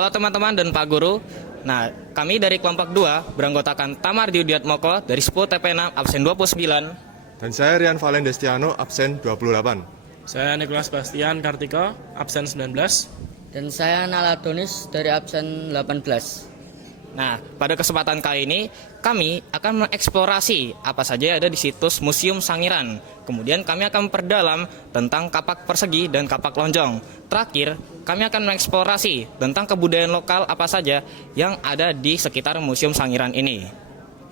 Halo teman-teman dan Pak Guru. Nah, kami dari kelompok 2 beranggotakan Tamar Diudiatmoko dari 10 TP6 absen 29. Dan saya Rian Valen Destiano, absen 28. Saya Nikolas Bastian Kartika, absen 19. Dan saya Naladonis dari absen 18. Nah, pada kesempatan kali ini kami akan mengeksplorasi apa saja yang ada di situs Museum Sangiran. Kemudian kami akan memperdalam tentang kapak persegi dan kapak lonjong. Terakhir, kami akan mengeksplorasi tentang kebudayaan lokal apa saja yang ada di sekitar Museum Sangiran ini.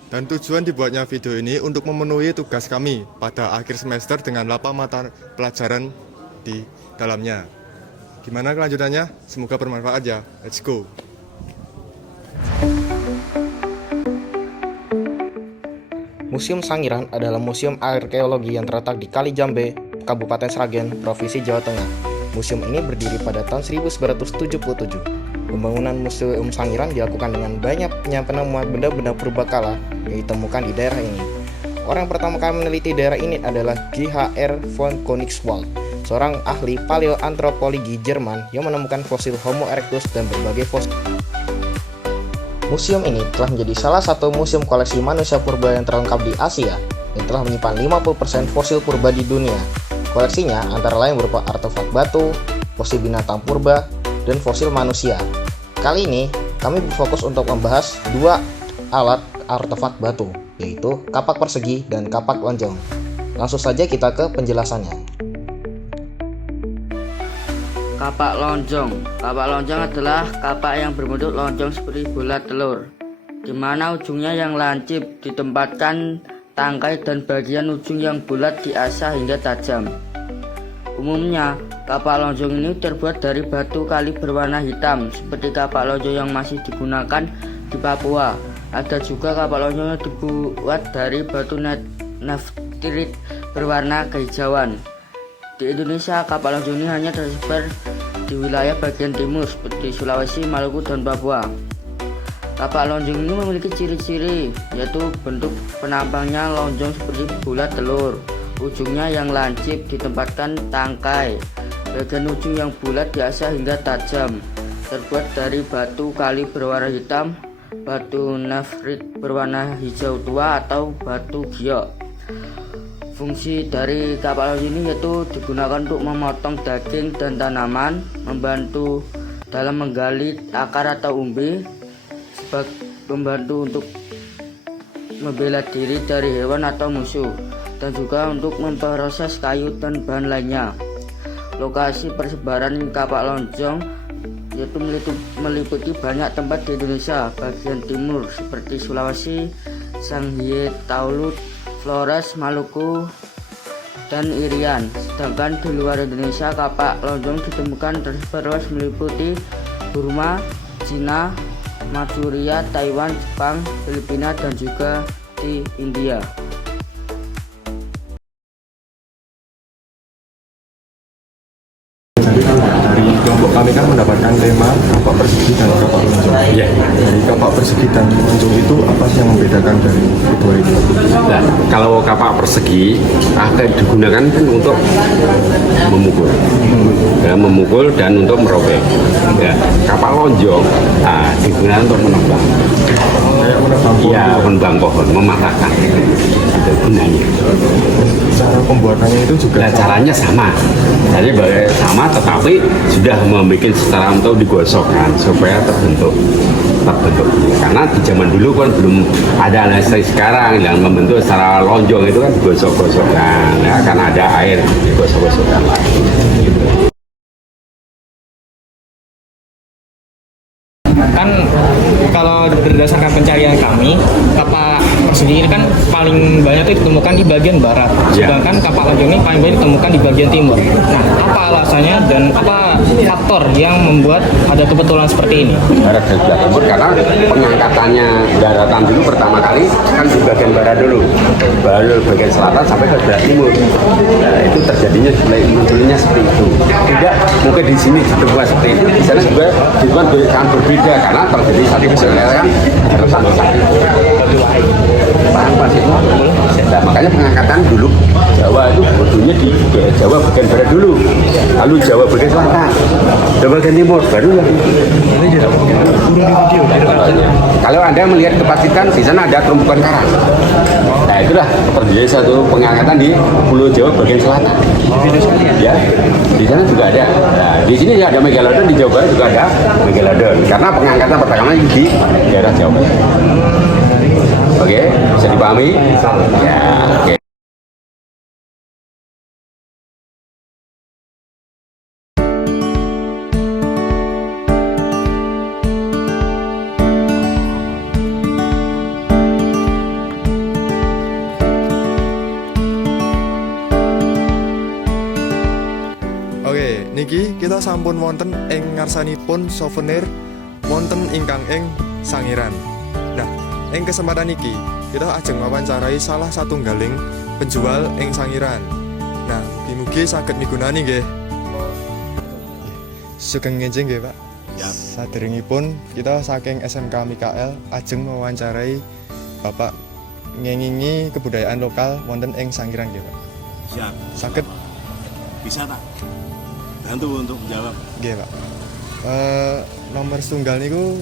Dan tujuan dibuatnya video ini untuk memenuhi tugas kami pada akhir semester dengan 8 mata pelajaran di dalamnya. Gimana kelanjutannya? Semoga bermanfaat ya. Let's go! Museum Sangiran adalah museum arkeologi yang terletak di Kalijambe, Kabupaten Sragen, Provinsi Jawa Tengah. Museum ini berdiri pada tahun 1977. Pembangunan Museum Sangiran dilakukan dengan banyaknya penemuan benda-benda purbakala yang ditemukan di daerah ini. Orang pertama kali meneliti daerah ini adalah G.H.R. von Königswald, seorang ahli paleoantropologi Jerman yang menemukan fosil Homo erectus dan berbagai fosil. Museum ini telah menjadi salah satu museum koleksi manusia purba yang terlengkap di Asia yang telah menyimpan 50% fosil purba di dunia. Koleksinya antara lain berupa artefak batu, fosil binatang purba, dan fosil manusia. Kali ini kami berfokus untuk membahas dua alat artefak batu, yaitu kapak persegi dan kapak lonjong. Langsung saja kita ke penjelasannya. Kapak lonjong. Kapak lonjong adalah kapak yang berbentuk lonjong seperti bola telur, di mana ujungnya yang lancip ditempatkan tangkai dan bagian ujung yang bulat diasah hingga tajam. Umumnya, kapak lonjong ini terbuat dari batu kali berwarna hitam, seperti kapak lonjong yang masih digunakan di Papua. Ada juga kapak lonjong yang dibuat dari batu nefrit berwarna kehijauan. Di Indonesia, kapak lonjong ini hanya tersebar di wilayah bagian timur seperti Sulawesi, Maluku, dan Papua. Kapak lonjong ini memiliki ciri-ciri, yaitu bentuk penampangnya lonjong seperti bola telur, ujungnya yang lancip ditempatkan tangkai, bagian ujung yang bulat diasah hingga tajam, terbuat dari batu kali berwarna hitam, batu nefrit berwarna hijau tua atau batu giok. Fungsi dari kapak lonjong ini yaitu digunakan untuk memotong daging dan tanaman, membantu dalam menggali akar atau umbi, membantu untuk membela diri dari hewan atau musuh, dan juga untuk memproses kayu dan bahan lainnya. Lokasi persebaran kapak lonjong yaitu meliputi banyak tempat di Indonesia bagian timur seperti Sulawesi, Sangihe, Taulu, Flores, Maluku, dan Irian. Sedangkan di luar Indonesia, kapak lonjong ditemukan tersebar luas meliputi Burma, Cina, Manchuria, Taiwan, Jepang, Filipina, dan juga di India. Dari kelompok kami kan mendapatkan tema kapak persegi dan kapak lonjong. Ya. Dari kapak persegi dan lonjong itu apa sih yang membedakan dari kedua itu? Nah, kalau kapak persegi akan digunakan kan untuk memukul, memukul dan untuk merobek. Ya, kapak lonjong digunakan untuk menebang. Kayak menebang pohon. Iya, menebang pohon, mematahkan. Itu gunanya. Cara pembuatannya itu juga Nah, caranya sama. Jadi sama, tetapi sudah membuat secara untuk digosokkan supaya terbentuk. Karena di zaman dulu kan belum ada listrik sekarang yang membentuk secara lonjong itu kan digosok-gosokkan, ya, karena ada air digosok-gosokkan. Kan kalau berdasarkan pencarian kami, kapak persegi ini kan paling banyak itu ditemukan di bagian barat, Ya. sedangkan kapak lonjong ini paling banyak ditemukan di bagian timur. Nah, apa alasannya dan apa faktor yang membuat ada kebetulan seperti ini? Barat dan sebelah timur karena pengangkatannya daratan dulu pertama kali kan di bagian barat dulu, baru bagian selatan sampai ke sebelah timur. Nah, itu terjadinya munculnya seperti itu. Tidak mungkin di sini ditemukan seperti itu, di sana juga ditemukan sangat berbeda karena terjadi satu kesalahan harus sama satu. Paham pas itu? Nah, makanya pengangkatan dulu Jawa itu bodohnya di Jawa bagian barat dulu. lalu Jawa bagian selatan, Jawa bagian timur, baru lagi. Kalau Anda melihat kepastikan di sana ada terumbukan karang. Nah itulah terjadi satu pengangkatan di Pulau Jawa bagian selatan. Ya, di sana juga ada. Nah, di sini ada megalodon, di Jawa Barat juga ada megalodon. Karena pengangkatan pertama di daerah Jawa Barat. Oke, bisa dipahami? Ya, oke. Oke, niki kita sampun wonten ing ngarsanipun souvenir wonten ingkang ing Sangiran. Nah, ing kesempatan niki kita ajeng wawancarai salah satunggaling penjual ing Sangiran. Nah, mugi-mugi saged migunani nggih. Sugeng ngenjing nggih, Pak. Ya. Saderengipun kita saking SMK Mikael ajeng mewawancarai Bapak ngengingi kebudayaan lokal wonten ing Sangiran nggih, Pak. Siap. Saged Bisa tak? Bantu untuk menjawab. nggih, Pak. Nomor setunggal niku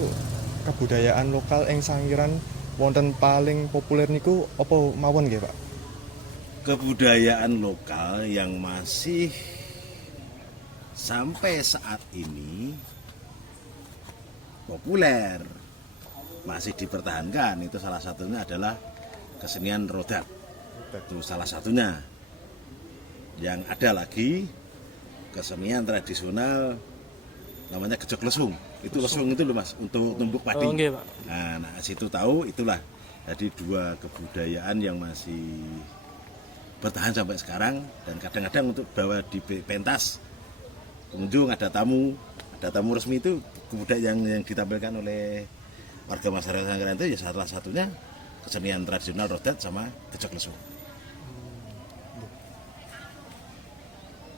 kebudayaan lokal ing Sangiran wonten paling populer niku apa mawon nggih, Pak? Kebudayaan lokal yang masih sampai saat ini populer, masih dipertahankan, itu salah satunya adalah kesenian rodat. Itu salah satunya. Yang ada lagi kesenian tradisional namanya gejok lesung. Itu lesung itu loh Mas, untuk tumbuk padi. Oh, nggih, Pak. Nah, situ tahu itulah. Jadi dua kebudayaan yang masih bertahan sampai sekarang, dan kadang-kadang untuk bawa di pentas pengunjung, ada tamu resmi, itu kebudayaan yang ditampilkan oleh warga masyarakat Sangiran itu ya salah satunya kesenian tradisional rodat sama gejok lesung.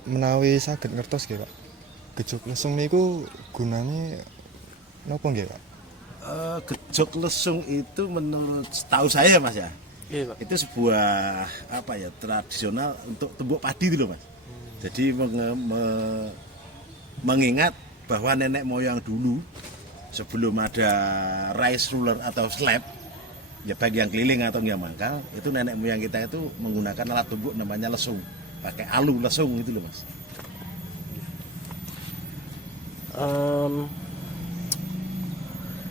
Menawi saged ngertos nggih, Pak. Gejok lesung niku gunane napa nggih, Pak? Gejok lesung itu menurut tahu saya Mas ya, Iya, Pak. itu sebuah apa ya, tradisional untuk tumbuk padi itu loh Mas. Jadi mengingat bahwa nenek moyang dulu sebelum ada rice roller atau slab, ya baik yang keliling atau yang mangkal, itu nenek moyang kita itu menggunakan alat tumbuk namanya lesung, pakai alu lesung itu loh Mas.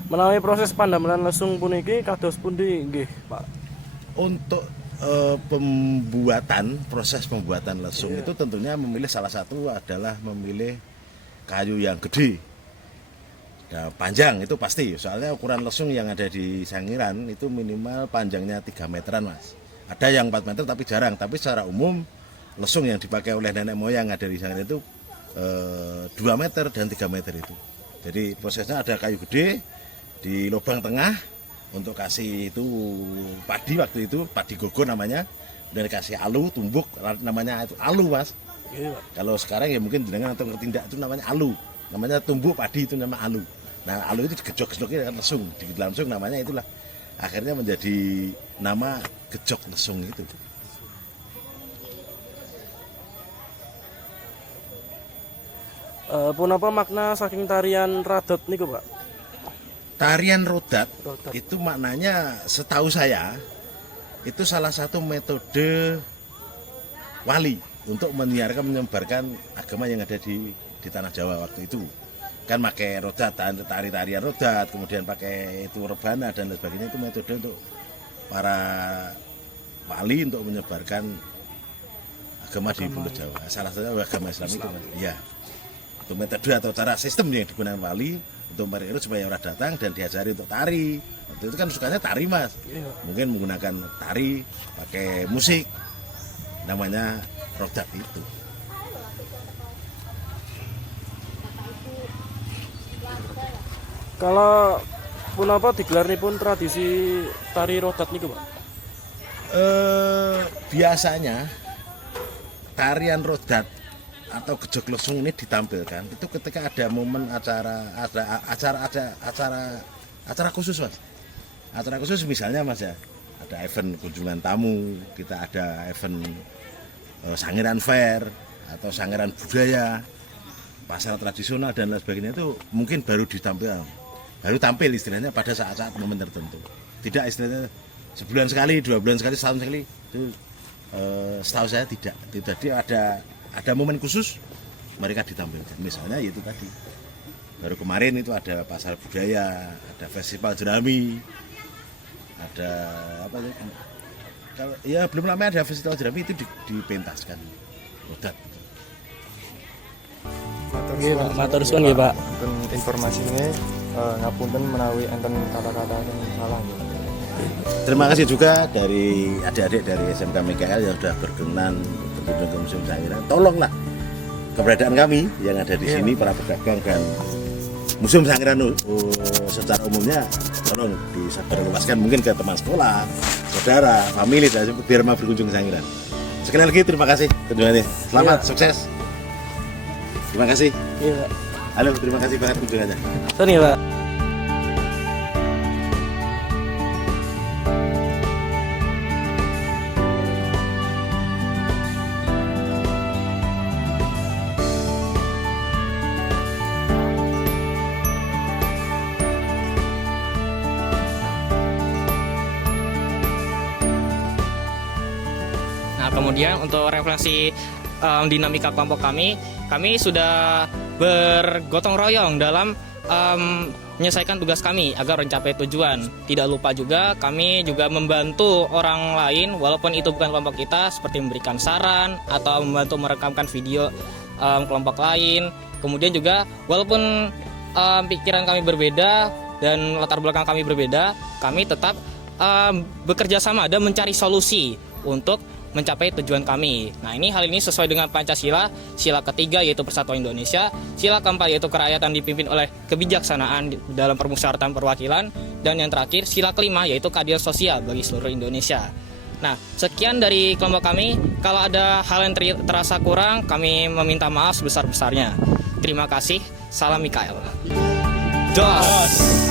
Menawi proses pandamelan lesung puniki kados pundi nggih, Pak? Untuk proses pembuatan lesung itu tentunya memilih, salah satu adalah memilih kayu yang gede, nah, panjang itu pasti. Soalnya ukuran lesung yang ada di Sangiran itu minimal panjangnya 3 meteran Mas. Ada yang 4 meter tapi jarang. Tapi secara umum lesung yang dipakai oleh nenek moyang ada di Sangiran itu 2 meter dan 3 meter itu. Jadi prosesnya ada kayu gede di lubang tengah untuk kasih itu padi, waktu itu padi gogo namanya, dan dikasih alu tumbuk namanya itu alu Mas. Iya, Pak. Kalau sekarang ya mungkin dengan atau tindak itu namanya alu, namanya tumbuk padi itu nama alu. Nah alu itu digejok-gejoknya dengan lesung, di dalam lesung namanya itulah akhirnya menjadi nama gejok lesung itu. Punapa makna saking tarian radot niku, Pak? Tarian rodat Rodat. itu maknanya setahu saya itu salah satu metode wali untuk menyebarkan agama yang ada di tanah Jawa waktu itu. Kan pakai rodat, tarian rodat, kemudian pakai itu rebana dan lain sebagainya, itu metode untuk para wali untuk menyebarkan agama di Pulau Jawa. Salah satunya agama Islam itu. Iya. Itu metode atau cara sistem yang digunakan wali untuk mereka itu supaya orang datang dan diajari untuk tari. Waktu itu kan sukanya tari Mas. Mungkin menggunakan tari pakai musik, namanya rodat itu. Kalau punapa digelaripun tradisi tari rodat niku, Pak? Biasanya tarian rodat atau gejok lesung ini ditampilkan itu ketika ada momen acara khusus Mas. Acara khusus misalnya Mas ya, ada event kunjungan tamu, kita ada event Sangiran Fair atau Sangiran Budaya. pasar tradisional dan lain sebagainya itu mungkin baru tampil istilahnya pada saat-saat momen tertentu. Tidak istilahnya sebulan sekali, 2 bulan sekali, setahun sekali. Itu setahu saya tidak. Jadi ada momen khusus mereka ditampilkan. Misalnya itu tadi. Baru kemarin itu ada pasar budaya, ada festival jerami, ada apa ya belum lama ada festival jerami itu dipentaskan. Rodat. Matur suwun nggih, Pak. Enten informasi ini ngapunten menawi enten kata-kata yang salah gitu. Terima kasih juga dari adik-adik dari SMK Mikael yang sudah berkenan berkunjung ke Museum Sangiran. Tolonglah keberadaan kami yang ada di sini, para pedagang dan Museum Sangiran secara umumnya, tolong disebarluaskan mungkin ke teman sekolah, saudara, famili, dan biar mau berkunjung ke Sangiran. Sekali lagi terima kasih kunjungannya. Selamat, sukses. Terima kasih. Iya, Pak. Halo, terima kasih banget kunjungannya. Betul nggih, Pak. Nah, kemudian untuk refleksi dinamika kelompok kami sudah bergotong royong dalam menyelesaikan tugas kami agar mencapai tujuan. Tidak lupa juga kami juga membantu orang lain walaupun itu bukan kelompok kita, seperti memberikan saran atau membantu merekamkan video kelompok lain. Kemudian juga walaupun pikiran kami berbeda dan latar belakang kami berbeda, kami tetap bekerja sama dan mencari solusi untuk mencapai tujuan kami. Nah, hal ini sesuai dengan Pancasila, sila ketiga yaitu Persatuan Indonesia, sila keempat yaitu kerakyatan dipimpin oleh kebijaksanaan dalam permusyawaratan perwakilan, dan yang terakhir sila kelima yaitu keadilan sosial bagi seluruh Indonesia. Nah, sekian dari kelompok kami. Kalau ada hal yang terasa kurang, kami meminta maaf sebesar-besarnya. Terima kasih. Salam Mikael. Dos.